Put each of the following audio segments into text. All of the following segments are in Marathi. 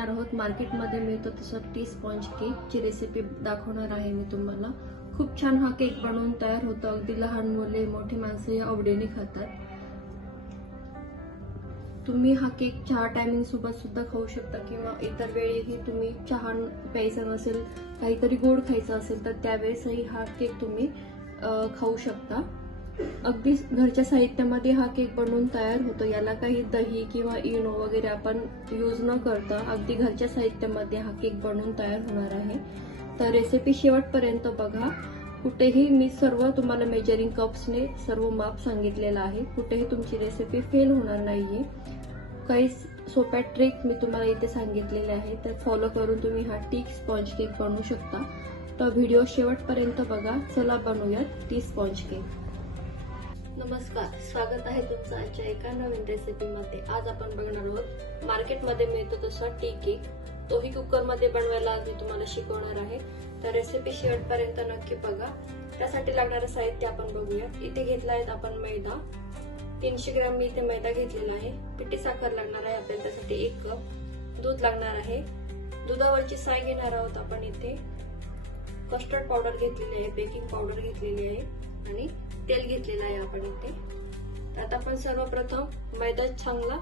बघणार आहोत मार्केटमध्ये मिळतो तसं टी स्पॉन्ज केकची रेसिपी दाखवणार आहे मी तुम्हाला। खूप छान हा केक बनवून तयार होतो, अगदी लहान मुले मोठी माणसे आवडीने खातात। तुम्ही हा केक चहा टायमिंग सोबत सुद्धा खाऊ शकता किंवा इतर वेळीही तुम्ही चहा प्यायचा नसेल, काहीतरी गोड खायचं असेल तर त्यावेळेसही हा केक तुम्ही खाऊ शकता। अगदी घरच्या साहित्यामध्ये हा केक बनवून तयार होतो। याला काही दही किंवा इनो वगैरे आपण यूज न करता अगदी घरच्या साहित्यामध्ये हा केक बनवून तयार होणार आहे। तर रेसिपी शेवटपर्यंत बघा। कुठेही मी सर्व तुम्हाला मेजरिंग कप्सने सर्व माप सांगितलेलं आहे, कुठेही तुमची रेसिपी फेल होणार नाहीये। काही सोप्या ट्रिक मी तुम्हाला इथे सांगितलेल्या आहेत, तर फॉलो करून तुम्ही हा टी स्पॉन्ज केक बनवू शकता। तर व्हिडिओ शेवटपर्यंत बघा। चला बनवूयात टी स्पॉन्ज केक। नमस्कार, स्वागत आहे तुमचं आजच्या एका नवीन रेसिपीमध्ये। आज आपण बघणार आहोत मार्केटमध्ये मिळतो तसा टी केक, तोही कुकरमध्ये बनवायला आज मी तुम्हाला शिकवणार आहे। तर रेसिपी शेवटपर्यंत नक्की बघा। त्यासाठी लागणारं साहित्य आपण बघूया। इथे घेतला आहे आपण मैदा, 300 ग्रॅम मी इथे मैदा घेतलेला आहे। पिठी साखर लागणार आहे आपल्याला, त्यासाठी 1 कप दूध लागणार आहे। दुधावरची साय घेणार आहोत आपण इथे। कस्टर्ड पावडर घेतलेली आहे, बेकिंग पावडर घेतलेली आहे आणि तेल घेतलेलं आहे आपण इथे। तर आता आपण सर्वप्रथम मैदा चांगला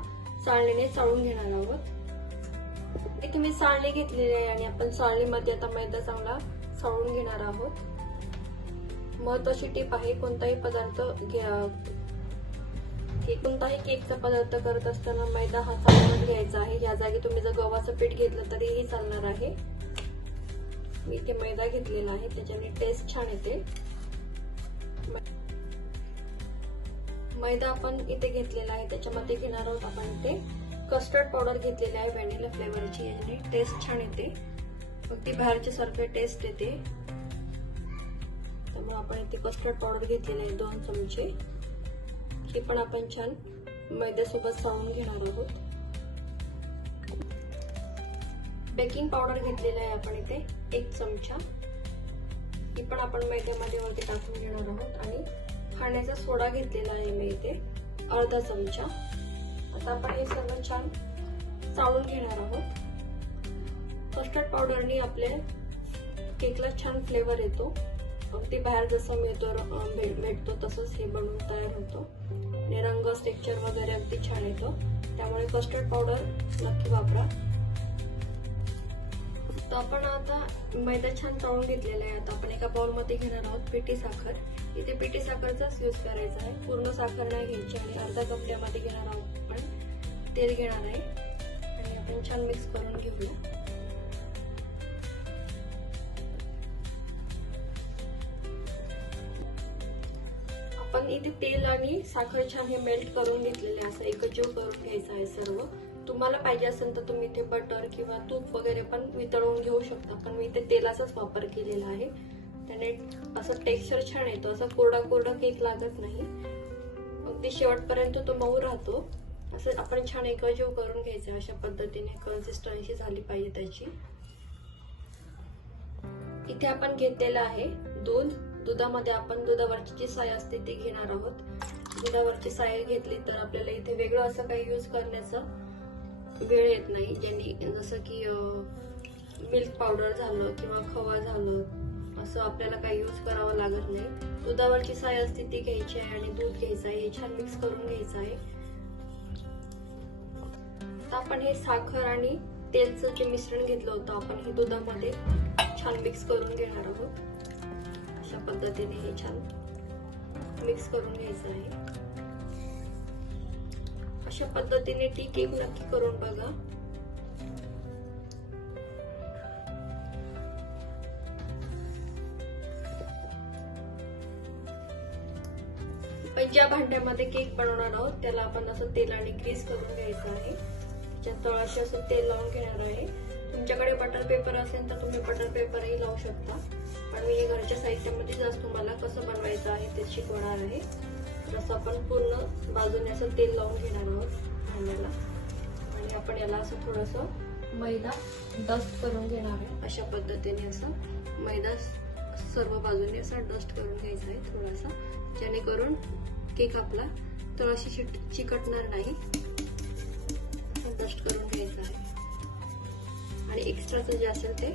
चाळणीने चाळून घेणार आहोत। इथे मी चाळणी घेतलेली आहे आणि आपण चाळणीमध्ये आता मैदा चांगला चाळून घेणार आहोत। महत्त्वाची टीप आहे, कोणताही केकचा पदार्थ करत असताना मैदा हा चाळूनच घ्यायचा आहे। या जागी तुम्ही जर गव्हाचं पीठ घेतलं तरीही चालणार आहे। मी इथे मैदा घेतलेला आहे, त्याच्याने टेस्ट छान येते। मैदा आपण इथे घेतलेला आहे, त्याच्यामध्ये घेणार आहोत आपण इथे कस्टर्ड पावडर घेतलेली आहे व्हॅनिला फ्लेवरची, याने टेस्ट छान येते, अगदी बाहेरच्या सारखे टेस्ट येते। त्यामुळे आपण इथे कस्टर्ड पावडर घेतलेली आहे 2 चमचे। ही पण आपण छान मैद्यासोबत चाळून घेणार आहोत। बेकिंग पावडर घेतलेली आहे आपण इथे 1 चमचा, ही पण आपण मैद्यामध्ये वरती टाकून घेणार आहोत। आणि खाण्याचा सोडा घेतलेला आहे मी इथे अर्धा चमचा। आता आपण हे सर्व छान चाळून घेणार आहोत। कस्टर्ड पावडरने आपल्या केकला छान फ्लेवर येतो, अगदी बाहेर जसं भेटतो तसंच हे बनवून तयार होतो आणि रंग टेक्स्चर वगैरे अगदी छान येतो। त्यामुळे कस्टर्ड पावडर नक्की वापरा। तर आपण आता मैदा छान चाळून घेतलेला आहे। आता आपण एका बाउल मध्ये घेणार आहोत पिठी साखर। इथे पिठी साखरचाच यूज करायचा आहे, पूर्ण साखर नाही घ्यायची। आणि अर्धा कप त्यामध्ये घेणार आहोत आपण तेल घेणार आहे आणि आपण छान मिक्स करून घेऊया। आपण इथे तेल आणि साखर छान हे मेल्ट करून घेतलेले, असं एकजीव करून घ्यायचं आहे सर्व। तुम्हाला पाहिजे असेल तर तुम्ही इथे बटर किंवा तूप वगैरे पण वितळून घेऊ शकता, पण मी इथे तेलाचाच वापर केलेला आहे। त्याने असं टेक्स्चर छान येतो, असं कोरडा कोरडा केक लागत नाही, अगदी शेवटपर्यंत तो मऊ राहतो। असं आपण छान एकजीव करून घ्यायचं, अशा पद्धतीने कन्सिस्टन्सी झाली पाहिजे त्याची। इथे आपण घेतलेलं आहे दूध। दुधामध्ये आपण दुधावरची जी साय असते ती घेणार आहोत। दुधावरची साय घेतली तर आपल्याला इथे वेगळं असं काही यूज करण्याचा वेळ येत नाही, ज्यांनी जसं की मिल्क पावडर झालं किंवा खवा झालं, असं आपल्याला काही यूज करावं लागत नाही। दुधावरची साय असते ती घ्यायची आहे आणि दूध घ्यायचं आहे, हे छान मिक्स करून घ्यायचं आहे। तर आपण हे साखर आणि तेलचं जे मिश्रण घेतलं होतं आपण हे दुधामध्ये छान मिक्स करून घेणार आहोत। अशा पद्धतीने हे छान मिक्स करून घ्यायचं आहे। अशा पद्धतीने टी केक नक्की करून बघा। पण ज्या भांड्यामध्ये केक बनवणार आहोत त्याला आपण असं तेलाने ग्रीस करून घ्यायचं आहे। त्याच्या तळाशी असं तेल लावून घेणार आहे। तुमच्याकडे बटर पेपर असेल तर तुम्ही बटर पेपरही लावू शकता, पण मी घरच्या साहित्यामध्ये आज तुम्हाला कसं बनवायचं आहे ते शिकवणार आहे। जसं आपण पूर्ण बाजूने असं तेल लावून घेणार आहोत भांड्याला आणि आपण याला असं थोडंसं मैदा डस्ट करून घेणार आहे। अशा पद्धतीने असं मैदा सर्व बाजूने असा डस्ट करून घ्यायचा आहे थोडासा, जेणेकरून केक आपला तळाशी चिकटणार नाही। डस्ट करून घ्यायचा आहे। आणि एक्स्ट्राचं जे असेल ते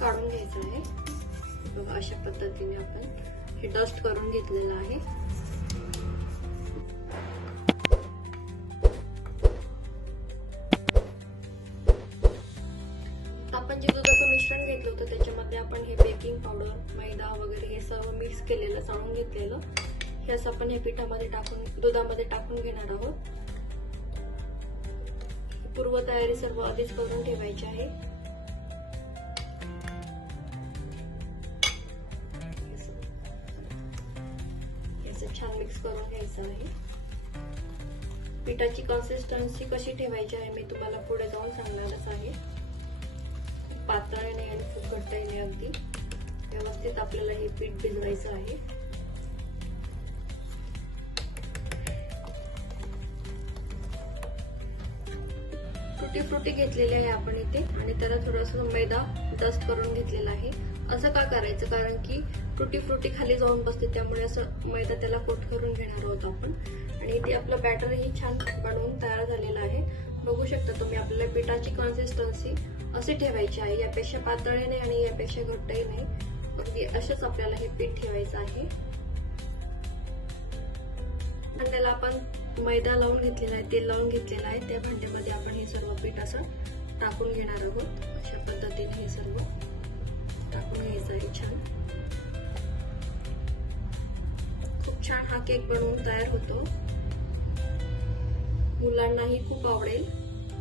काढून घ्यायचं आहे. बघा अशा पद्धतीने आपण हे डस्ट करून घेतलेलं आहे. आपण जे दुधाचं मिश्रण घेतलं होतं त्याच्यामध्ये आपण हे बेकिंग पावडर, मैदा वगैरे हे सर्व मिक्स केलेलं, चाळून घेतलेलं हे असं आपण या पिठामध्ये टाकून, दुधामध्ये टाकून घेणार आहोत. पूर्व तयारी सर्व आधीच करून ठेवायची आहे. याचं छान मिक्स करून घ्यायचं आहे. पिठाची कन्सिस्टन्सी कशी ठेवायची आहे मी तुम्हाला पुढे जाऊन सांगणारच आहे. पातळ नाही आणि खूप घट्ट नाही, अगदी व्यवस्थित आपल्याला हे पीठ भिजवायचं आहे. टुटी फ्रुटी घेतलेली आहे आपण इथे आणि त्याला थोडंसं मैदा डस्ट करून घेतलेला आहे. असं का करायचं, कारण की टुटी फ्रुटी खाली जाऊन बसते, त्यामुळे असं मैदा त्याला कोट करून घेणार आहोत आपण. आणि इथे आपलं बॅटरही छान बनवून तयार झालेलं आहे. बघू शकता तुम्ही, आपल्याला पिठाची कन्सिस्टन्सी अशी ठेवायची आहे. यापेक्षा पातळही नाही आणि यापेक्षा घट्टही नाही, अगदी असेच आपल्याला हे पीठ ठेवायचं आहे. आणि त्याला आपण मैदा लावून घेतलेला आहे, तेल लावून घेतलेलं आहे. त्या भांड्यामध्ये आपण हे सर्व पीठ असं टाकून घेणार आहोत. अशा पद्धतीने हे सर्व टाकून घ्यायचं आहे छान. खूप छान हा केक बनवून तयार होतो. मुलांनाही खूप आवडेल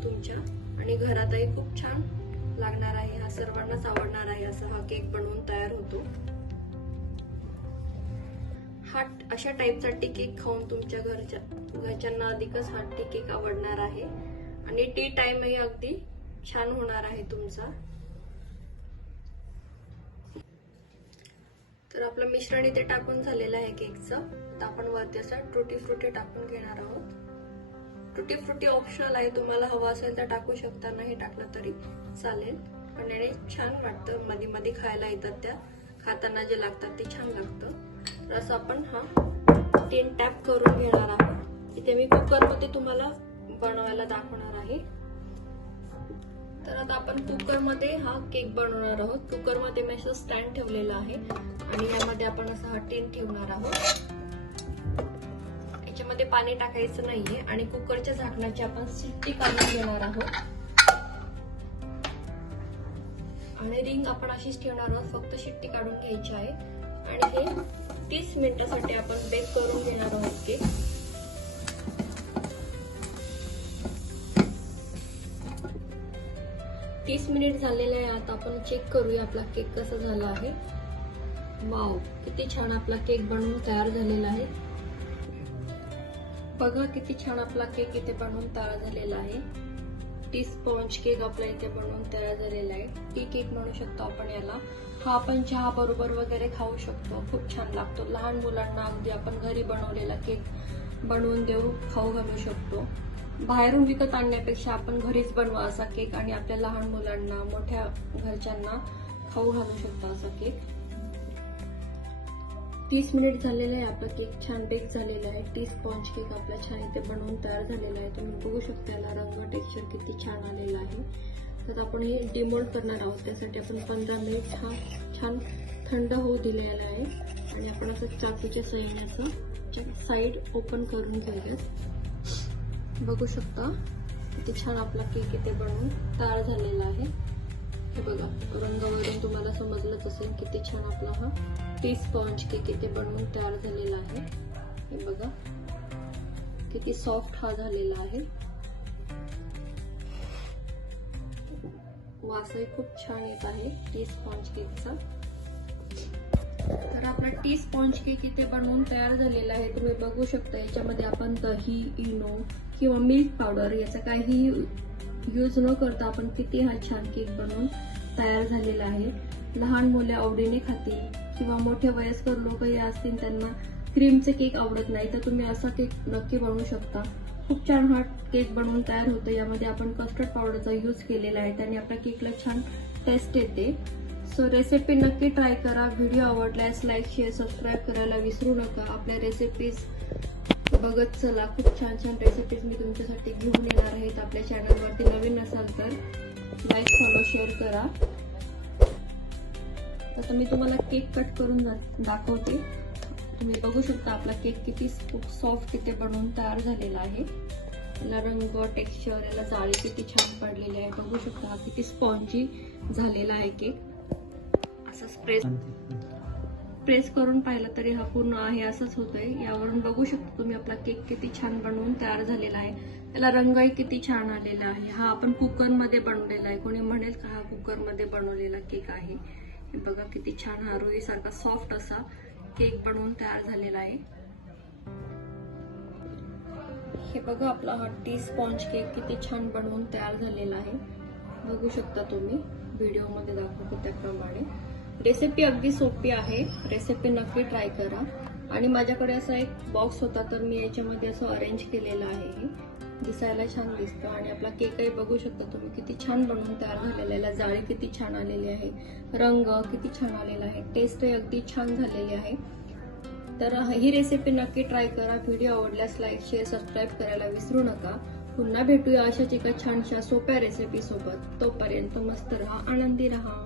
तुमच्या आणि घरातही खूप छान लागणार आहे. हा सर्वांनाच आवडणार आहे. असा हा केक बनवून तयार होतो. हा अशा टाईपचा टी केक खाऊन तुमच्या घरच्यांना अधिकच हा टी केक आवडणार आहे आणि टी टाइमही अगदी छान होणार आहे तुमचा. तर आपलं मिश्रण इथे टाकून झालेलं आहे केकचं. तर आपण वरती असं टुटी फ्रुटी टाकून घेणार आहोत. टुटी फ्रुटी ऑप्शनल आहे, तुम्हाला हवा असेल तर टाकू शकता, नाही टाकलं तरी चालेल. पण याने छान वाटतं, मध्ये मध्ये खायला येतात, त्या खाताना जे लागतात ते छान लागतं. तर असं आपण हा टीन टॅप करून घेणार आहोत. इथे मी कुकरमध्ये तुम्हाला बनवायला दाखवणार आहे. तर आता आपण कुकरमध्ये हा केक बनवणार आहोत. कुकरमध्ये मी असं स्टँड ठेवलेलं आहे आणि यामध्ये आपण असं हा टीन ठेवणार आहोत. याच्यामध्ये पाणी टाकायचं नाहीये आणि कुकरच्या झाकणाची आपण शिट्टी काढून घेणार आहोत. आणि रिंग आपण अशीच ठेवणार आहोत, फक्त शिट्टी काढून घ्यायची आहे. आणि हे 30 मिनिटांसाठी आपण बेक करून घेणार आहोत केक. तीस मिनिट झालेले आहे. आता आपण चेक करूया आपला केक कसा झाला आहे. वाव, किती छान आपला केक बनवून तयार झालेला आहे. बघा किती छान आपला केक इथे बनवून तयार झालेला आहे. टी स्पॉन्ज केक आपला इथे बनवून तयार झालेला आहे. टी केक म्हणू शकतो आपण याला. हा आपण चहा बरोबर वगैरे खाऊ शकतो, खूप छान लागतो. लहान मुलांना अगदी आपण घरी बनवलेला केक बनवून देऊ, खाऊ घालू शकतो. बाहेरून विकत आणण्यापेक्षा आपण घरीच बनवा असा केक आणि आपल्या लहान मुलांना, मोठ्या घरच्यांना खाऊ घालू शकतो असा केक. 30 मिनिट झालेला आहे. आपला केक छान बेक झालेला आहे. टी स्पॉन्ज केक आपला छान इथे बनवून तयार झालेला आहे. तुम्ही बघू शकता याला रंग, टेक्स्चर किती छान आलेला आहे. तर आपण हे डिमोल्ड करणार आहोत. त्यासाठी आपण 15 मिनिट हा छान थंड होऊ दिलेला आहे आणि आपण असं चाकूच्या साह्याने असं साईड ओपन करून घेऊयात. बघू शकता किती छान आपला केक इथे बनवून तयार झालेला आहे. हे बघा, रंगावरून तुम्हाला समजलंच असेल किती छान आपला हा टी स्पॉन्ज केक इथे बनवून तयार झालेला आहे. हे बघा किती सॉफ्ट हा झालेला आहे. वासही खूप छान येत आहे टी स्पॉन्ज केकचा. तर आपला टी स्पॉन्ज केक इथे बनवून तयार झालेला आहे. तुम्ही बघू शकता याच्यामध्ये आपण दही, इनो किंवा मिल्क पावडर याचा काही यूज न करता आपण किती हा छान केक बनवून तयार झालेला आहे. लहान मुले आवडीने खातील किंवा मोठे वयस्कर लोकही असतील त्यांना क्रीमचे केक आवडत नाही तर तुम्ही असा केक नक्की बनवू शकता. खूप छान हा केक बनवून तयार होतो. यामध्ये आपण कस्टर्ड पावडरचा यूज केलेला आहे, त्याने आपल्या केकला छान टेस्ट येते. सो रेसिपी नक्की ट्राय करा. व्हिडिओ आवडल्यास लाईक, शेअर, सबस्क्राईब करायला विसरू नका. आपल्या रेसिपीज बघत चला, खूप छान छान रेसिपीज मी तुमच्यासाठी घेऊन येणार आहेत. आपल्या चॅनलवरती नवीन असाल तर लाईक, फॉलो, शेअर करा. आता मी तुम्हाला केक कट करून दाखवते. तुम्ही बघू शकता आपला केक किती सॉफ्ट इथे बनवून तयार झालेला आहे. याला रंग, टेक्स्चर, याला जाळी किती छान पडलेली आहे. बघू शकता हा किती स्पॉन्जी झालेला आहे केक. असं प्रेस करून पाहिलं तरी हा पूर्ण आहे असंच होतंय. यावरून बघू शकता तुम्ही आपला केक किती छान बनवून तयार झालेला आहे. त्याला रंगही किती छान आलेला आहे. हा आपण कुकरमध्ये बनवलेला आहे. कोणी म्हणेल का हा कुकरमध्ये बनवलेला केक आहे. हे बघा किती छान हा रुईसारखा सॉफ्ट असा केक बनवून तयार झालेला आहे. हे बघा आपला हा टी स्पॉन्ज केक किती छान बनवून तयार झालेला आहे. बघू शकता तुम्ही, व्हिडिओमध्ये दाखवतो त्याप्रमाणे. रेसिपी अगदी सोपी आहे. रेसिपी नक्की ट्राय करा. आणि माझ्याकडे असा एक बॉक्स होता तर मी याच्यामध्ये असं अरेंज केलेलं आहे. हे दिसायला छान दिसतं. आणि आपला केकही बघू शकता तुम्ही किती छान बनवून तयार झालेला आहे. जाळी किती छान आलेली आहे, रंग किती छान आलेला आहे, टेस्टही अगदी छान झालेली आहे. तर ही रेसिपी नक्की ट्राय करा. व्हिडिओ आवडल्यास लाईक, शेअर, सबस्क्राईब करायला विसरू नका. पुन्हा भेटूया अशाच एका छानशा सोप्या रेसिपी सोबत. तोपर्यंत मस्त राहा, आनंदी राहा.